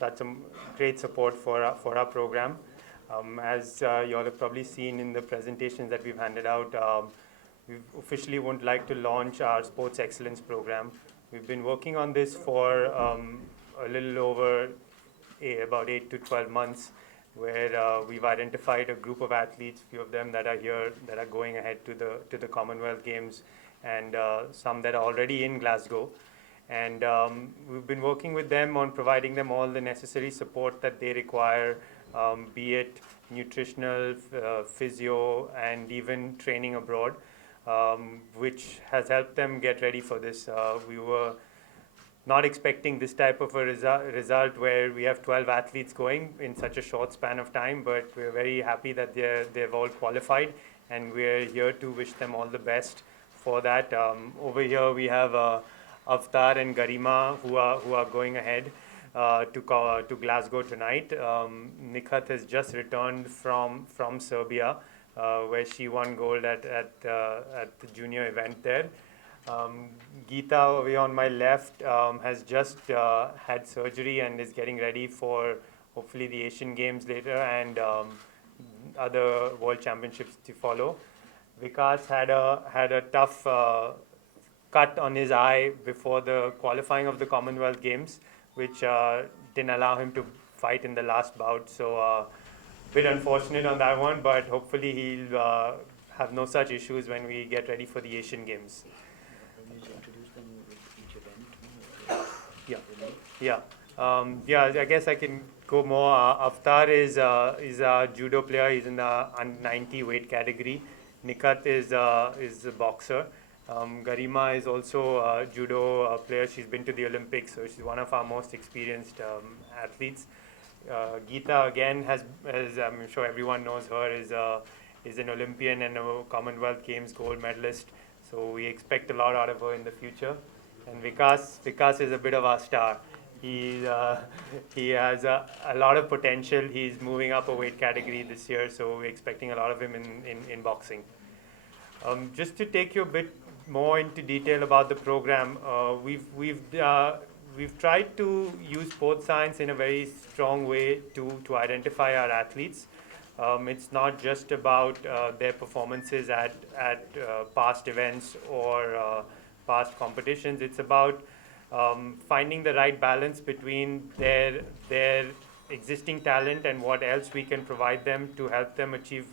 such a great support for our program. As you all have probably seen in the presentations that we've handed out, we officially would like to launch our Sports Excellence Program. We've been working on this for a little over about 8 to 12 months, where we've identified a group of athletes, few of them that are here, that are going ahead to the Commonwealth Games, and some that are already in Glasgow. And we've been working with them on providing them all the necessary support that they require, be it nutritional, physio, and even training abroad, which has helped them get ready for this. We were not expecting this type of a result where we have 12 athletes going in such a short span of time, but we're very happy that they've all qualified, and we're here to wish them all the best for that. Over here we have Avtar and Garima who are going ahead to Glasgow tonight. Nikhat has just returned from Serbia, where she won gold at the junior event there. Geeta over on my left has just had surgery and is getting ready for hopefully the Asian Games later and other World Championships to follow. Vikas had a tough cut on his eye before the qualifying of the Commonwealth Games, which didn't allow him to fight in the last bout. So bit unfortunate on that one, but hopefully he'll have no such issues when we get ready for the Asian Games. I guess I can go more. Avtar is a judo player. He's in the under 90 weight category. Nikhat is a boxer. Garima is also a judo player. She's been to the Olympics, so she's one of our most experienced athletes. Geeta again has I'm sure everyone knows her, is an Olympian and a Commonwealth Games gold medalist. So we expect a lot out of her in the future. And Vikas is a bit of our star. He has a lot of potential. He's moving up a weight category this year, so we're expecting a lot of him in boxing. Just to take you a bit more into detail about the program, we've tried to use sports science in a very strong way to identify our athletes. It's not just about their performances at past events or past competitions. It's about finding the right balance between their existing talent and what else we can provide them to help them achieve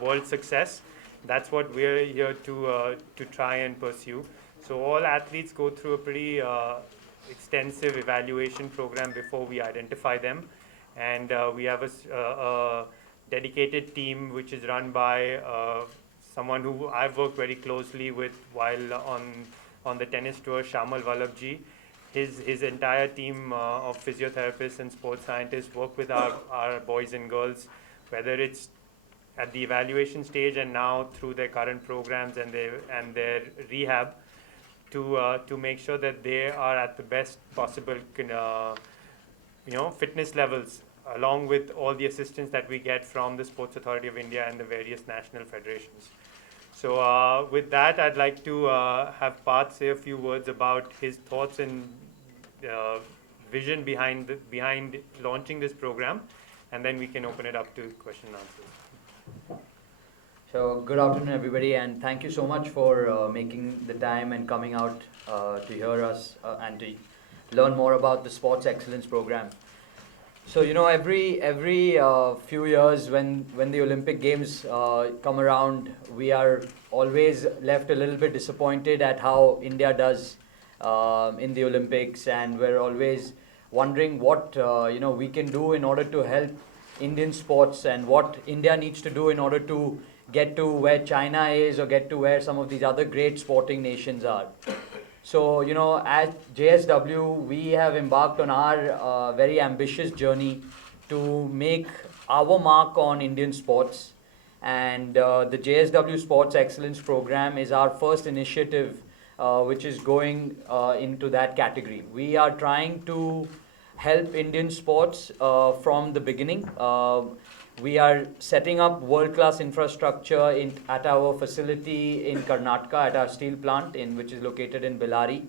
world success. That's what we're here to try and pursue. So all athletes go through a pretty extensive evaluation program before we identify them, and we have a dedicated team which is run by someone who I've worked very closely with while on the tennis tour, Shamal Vallabhji. His entire team of physiotherapists and sports scientists work with our boys and girls, whether it's at the evaluation stage and now through their current programs and their rehab, to make sure that they are at the best possible fitness levels, along with all the assistance that we get from the Sports Authority of India and the various national federations. So with that, I'd like to have Parth say a few words about his thoughts and vision behind launching this program, and then we can open it up to question and answers. So good afternoon everybody, and thank you so much for making the time and coming out to hear us and to learn more about the Sports Excellence Program. So every few years when the Olympic Games come around, we are always left a little bit disappointed at how India does in the Olympics, and we're always wondering what we can do in order to help Indian sports and what India needs to do in order to get to where China is or get to where some of these other great sporting nations are. So, at JSW, we have embarked on our very ambitious journey to make our mark on Indian sports. And the JSW Sports Excellence Program is our first initiative which is going into that category. We are trying to help Indian sports from the beginning. We are setting up world-class infrastructure at our facility in Karnataka, at our steel plant, which is located in Bellary.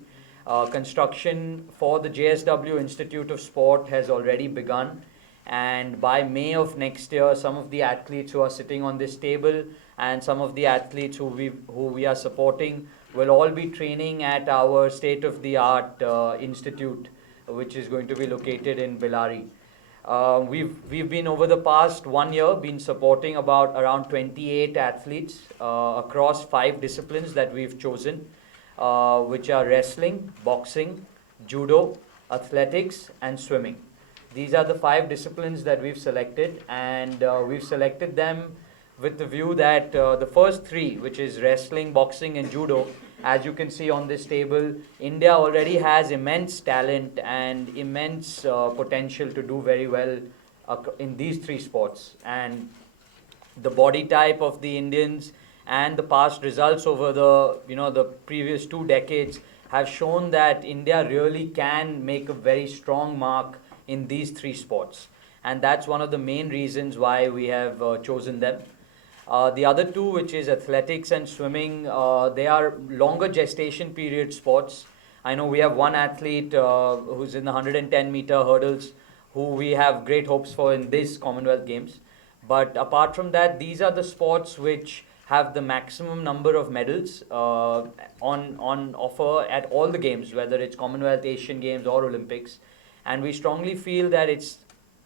Construction for the JSW Institute of Sport has already begun, and by May of next year, some of the athletes who are sitting on this table and some of the athletes who we are supporting will all be training at our state-of-the-art institute, which is going to be located in Bellary. We've been over the past 1 year been supporting about around 28 athletes across 5 disciplines that we've chosen, which are wrestling, boxing, judo, athletics, and swimming. These are the 5 disciplines that we've selected, and we've selected them with the view that the first 3, which is wrestling, boxing, and judo, as you can see on this table, India already has immense talent and immense potential to do very well in these 3 sports. And the body type of the Indians and the past results over the previous 2 decades have shown that India really can make a very strong mark in these 3 sports. And that's one of the main reasons why we have chosen them. The other 2, which is athletics and swimming, they are longer gestation period sports. I know we have one athlete who's in the 110-meter hurdles who we have great hopes for in this Commonwealth Games. But apart from that, these are the sports which have the maximum number of medals on offer at all the games, whether it's Commonwealth, Asian Games or Olympics. And we strongly feel that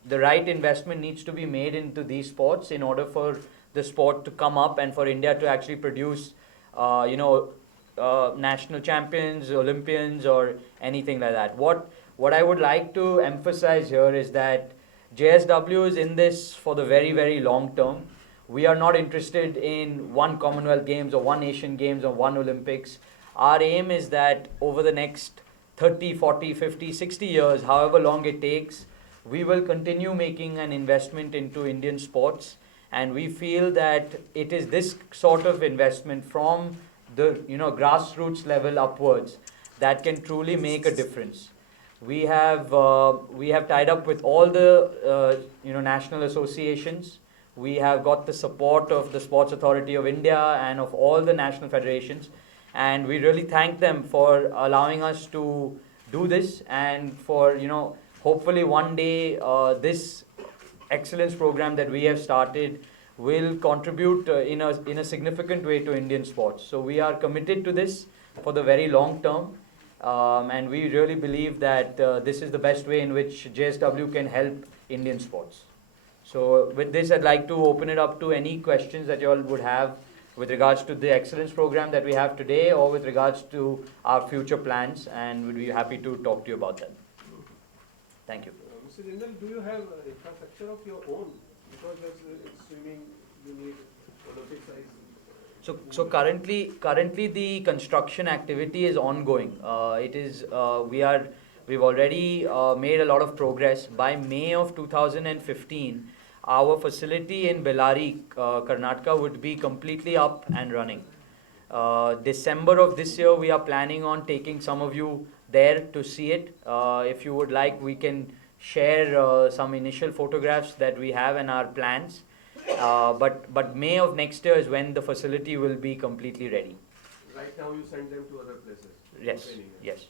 the right investment needs to be made into these sports in order for the sport to come up and for India to actually produce, national champions, Olympians, or anything like that. What I would like to emphasize here is that JSW is in this for the very, very long term. We are not interested in one Commonwealth Games or one Asian Games or one Olympics. Our aim is that over the next 30, 40, 50, 60 years, however long it takes, we will continue making an investment into Indian sports. And we feel that it is this sort of investment from the grassroots level upwards that can truly make a difference. We have tied up with all the national associations. We have got the support of the Sports Authority of India and of all the national federations, and we really thank them for allowing us to do this, and for hopefully one day this excellence program that we have started will contribute in a significant way to Indian sports. So we are committed to this for the very long term, and we really believe that this is the best way in which JSW can help Indian sports. So with this, I'd like to open it up to any questions that you all would have with regards to the excellence program that we have today, or with regards to our future plans, and we'd be happy to talk to you about them. Thank you. Mr. Jindal, do you have infrastructure of your own? Because it's swimming, you need Olympic size. So currently the construction activity is ongoing. We've already made a lot of progress. By May of 2015, our facility in Bellary, Karnataka would be completely up and running. December of this year, we are planning on taking some of you there to see it. If you would like, we can share some initial photographs that we have in our plans. But May of next year is when the facility will be completely ready. Right now you send them to other places? Yes, yes.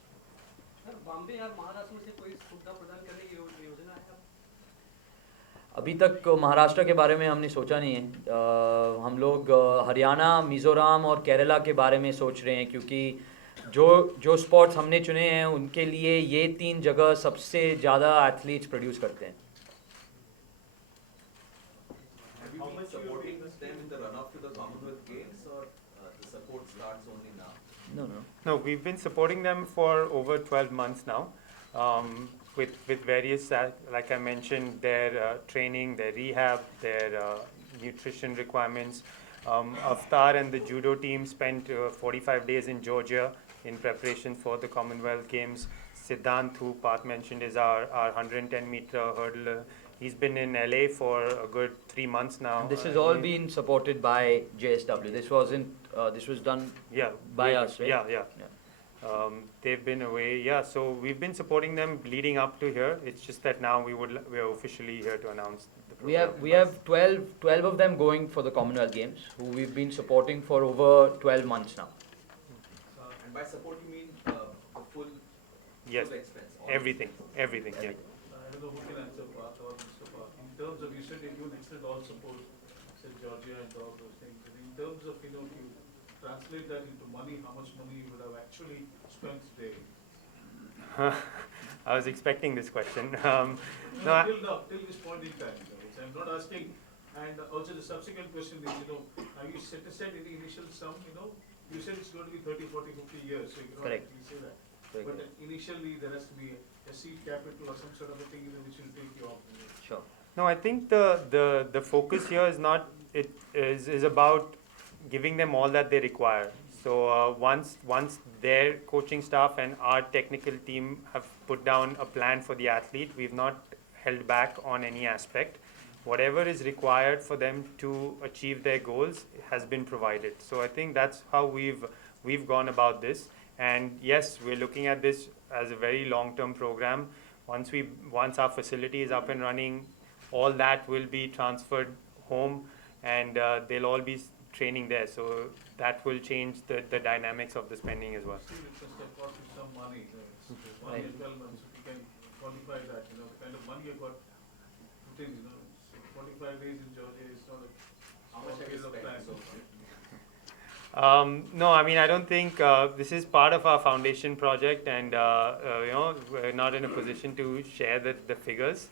Bombay या महाराष्ट्र में से कोई सुविधा प्रदान करने की योजना है? अभी तक महाराष्ट्र के बारे में हमने सोचा नहीं है. हम लोग हरियाणा, मिज़ोरम और केरला के बारे में सोच रहे हैं, क्योंकि जो स्पॉट्स हमने चुने हैं उनके लिए ये 3 जगह सबसे ज़्यादा एथलीट्स प्रोड्यूस करते हैं. How much supporting them in the run-up to the Commonwealth Games, or the support starts only now? No, we've been supporting them for over 12 months now, with various, like I mentioned, their training, their rehab, their nutrition requirements. Avtar and the judo team spent 45 days in Georgia in preparation for the Commonwealth Games. Siddhant, who Parth mentioned, is our 110-meter hurdler. He's been in LA for a good 3 months now. This has all been supported by JSW. This was done by us, right? Yeah. They've been away. So we've been supporting them leading up to here. It's just that now we are officially here to announce the program. We have 12 of them going for the Commonwealth Games, who we've been supporting for over 12 months now. And by support you mean the full Yes, Full expense. all everything, expense. everything, yeah. I don't know who can answer Parth or Mustafa. In terms of, you said that you extend all support, say Georgia and all those things. And in terms of, if you translate that into money, how much money you would have actually spent today? I was expecting this question. No, Till now, till this point in time, which I'm not asking. And also the subsequent question is, have you set aside any initial sum, you said it's going to be 30, 40, 50 years, so you cannot Correct. actually say that. Very But good. initially, there has to be a seed capital or some sort of a thing, which will take you off. Sure. no, I think the focus here is not, it is about giving them all that they require. So once their coaching staff and our technical team have put down a plan for the athlete, we've not held back on any aspect. Whatever is required for them to achieve their goals has been provided. So I think that's how we've gone about this. And yes, we're looking at this as a very long-term program. Once our facility is up and running, all that will be transferred home, and they'll all be training there. So that will change the dynamics of the spending as well. Still, it must have cost you some money, it's 1 year, 12 months, if you can quantify that, the kind of money you got put in, so 45 days in Georgia is not a How much have you period of spent time. so far? No, I mean, I don't think this is part of our foundation project, and we're not in a position to share the figures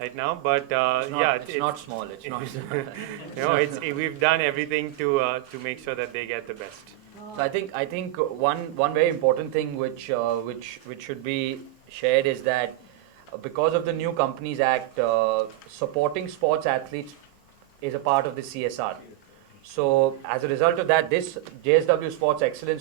right now. But It's not, yeah, it's not small. It's not. we've done everything to make sure that they get the best. So I think one very important thing which should be shared is that because of the new Companies Act, supporting sports athletes is a part of the CSR. So as a result of that, this JSW Sports Excellence